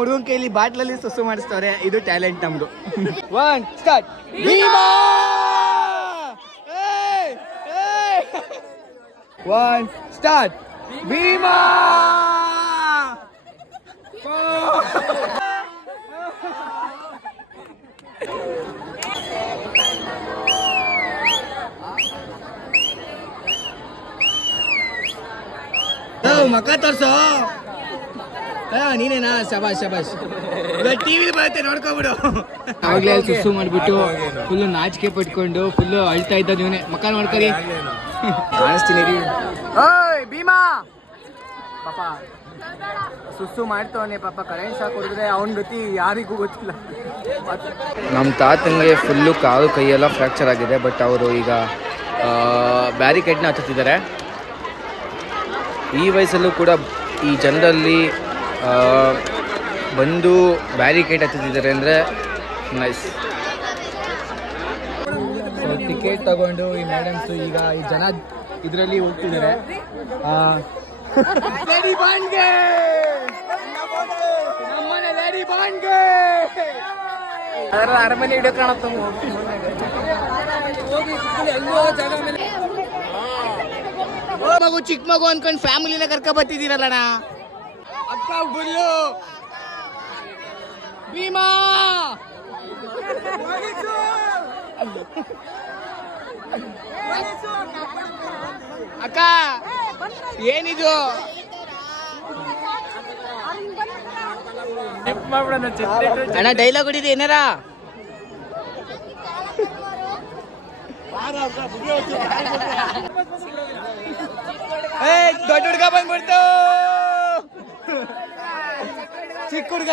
ಹುಡುಗನ ಕೈಲಿ ಬಾಟ್ಲಲ್ಲಿ ಸುಸು ಮಾಡಿಸ್ತವ್ರೆ. ಇದು ಟ್ಯಾಲೆಂಟ್ ನಮ್ದು. 1 ಸ್ಟಾರ್ಟ್. ಭೀಮಾ 1 ಸ್ಟಾರ್ಟ್. ಭೀಮಾ ಮಕ್ಕ ತೋರ್ಸೋ. ನೀನೇನಾ? ಶಬಾಷ್ ಶಬಾಷ್. ಟಿವಿ ಬರುತ್ತೆ ನೋಡ್ಕೊಬಿಡು. ಆಗ್ಲೇ ಸುಸು ಮಾಡ್ಬಿಟ್ಟು ಫುಲ್ಲು ನಾಚಿಕೆ ಪಟ್ಕೊಂಡು ಫುಲ್ಲು ಅಳ್ತಾ ಇದ್ದ ನೀವನೇ. ಮಕ್ಕ ನೋಡ್ಕೊಳ್ಳಿ. ಕಾಣಿಸ್ತೀನಿ ರೀ. ಓಯ್ ಭೀಮಾ ಪಾಪ ಸುಸ್ಸು ಮಾಡ್ತವನೆ ಪಾಪ. ಕರೆಂಟ್ ಶಾಕ್ ಹೊಡೆದ್ರೆ ಅವನ ಗತಿ ಯಾರಿಗೂ ಗೊತ್ತಿಲ್ಲ. ನಮ್ಮ ತಾತಂಗೆ ಫುಲ್ಲು ಕಾಲು ಕೈಯೆಲ್ಲ ಫ್ರ್ಯಾಕ್ಚರ್ ಆಗಿದೆ. ಬಟ್ ಅವರು ಈಗ ಬ್ಯಾರಿಕೇಡ್ನ ಹಚ್ಚುತ್ತಿದ್ದಾರೆ. ಈ ವಯಸ್ಸಲ್ಲೂ ಕೂಡ ಈ ಜನರಲ್ಲಿ ಬಂದು ಬ್ಯಾರಿಕೇಡ್ ಹಚ್ಚುತ್ತಿದ್ದಾರೆ ಅಂದರೆ ನೈಸ್. ಟಿಕೆಟ್ ತಗೊಂಡು ಈ ಮೇಡಮ್ಸು ಈಗ ಈ ಜನ ಇದರಲ್ಲಿ ಹೋಗ್ತಿದ್ದಾರೆ. ಅರಮನೆ ಹಿಡಿಯೋ ಕಾಣತ್ತ. ಮಗು ಚಿಕ್ಕ ಮಗು ಅನ್ಕೊಂಡು ಫ್ಯಾಮಿಲಿನ ಕರ್ಕ ಬರ್ತಿದ್ದೀರಲ್ಲಣ್ಣ. ಅಕ್ಕ ಬುಲ್ಲು ಭೀಮಾ ಅಕ್ಕ ಏನಿದು? ಅಣ್ಣ ಡೈಲಾಗ್ ಹೊಡಿದೆ ಏನಾರ? ದೊಡ್ಡ ಹುಡ್ಗ ಬಂದ್ಬಿಡ್ತು. ಚಿಕ್ಕ ಹುಡ್ಗ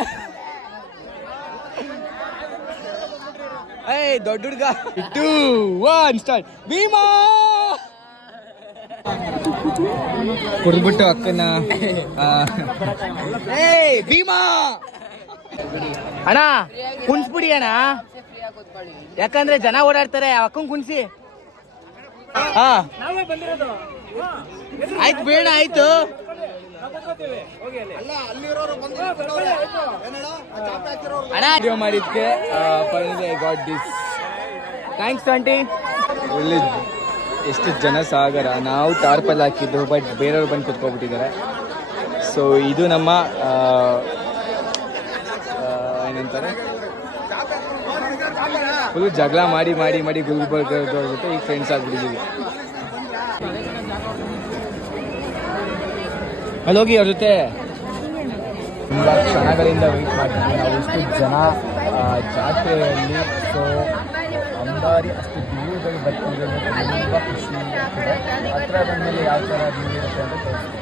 ದೊಡ್ಡ ಹುಡ್ಗ. 2 1 ಸ್ಟಾರ್ಟ್. ಭೀಮಾ ಕುಡ್ಬಿಟ್ಟು ಅಕ್ಕನ ಭೀಮಾ ಅಣ್ಣ ಕುಣ್ಸ್ಬಿಡಿ ಅಣ್ಣ. ಯಾಕಂದ್ರೆ ಜನ ಓಡಾಡ್ತಾರೆ. ಅಕ್ಕಂಗ್ ಕುಣ್ಸಿ. ಹಾ ಆಯ್ತು ಬೇಡ ಆಯ್ತು. ಅಣ್ಣ ಮಾಡಿದ್ಕೆ ಗಾಟ್ ದಿಸ್. Thanks aunty. ಒಳ್ಳೆ ಎಷ್ಟು ಜನ ಸಾಗರ. ನಾವು ಟಾರ್ಪಲ್ ಹಾಕಿದ್ದು ಬಟ್ ಬೇರೆಯವ್ರು ಬಂದು ಕುತ್ಕೊಬಿಟ್ಟಿದ್ದಾರೆ. ಸೊ ಇದು ನಮ್ಮ ಏನಂತಾರೆ ಫುಲ್ ಜಗಳ ಮಾಡಿ ಮಾಡಿ ಮಾಡಿ ಗುಲ್ಬರ್ಗದ ಜೊತೆ ಈಗ ಫ್ರೆಂಡ್ಸ್ ಆಗ್ಬಿಟ್ಟಿದ್ದೀವಿ. ಅಲ್ಲಿ ಹೋಗಿ ಅವ್ರ ಜೊತೆ ತುಂಬ ಕ್ಷಣಗಳಿಂದ ವೆಯ್ಟ್ ಮಾಡ್ತಿದ್ವಿ ನಾವು. ಇಷ್ಟು ಜನ ಜಾತ್ರೆಯಲ್ಲಿ. ಸೊ ಅಂಬಾರಿ ಅಷ್ಟು ದೂರದಲ್ಲಿ ಬರ್ತಿರೋದು ತುಂಬ ಖುಷಿ ಆಗ್ತದೆ. ಹತ್ರ ಬಂದಮೇಲೆ ಯಾವ ಥರ ಇರುತ್ತೆ ಅಂತ ತೋರಿಸ್ತೀವಿ.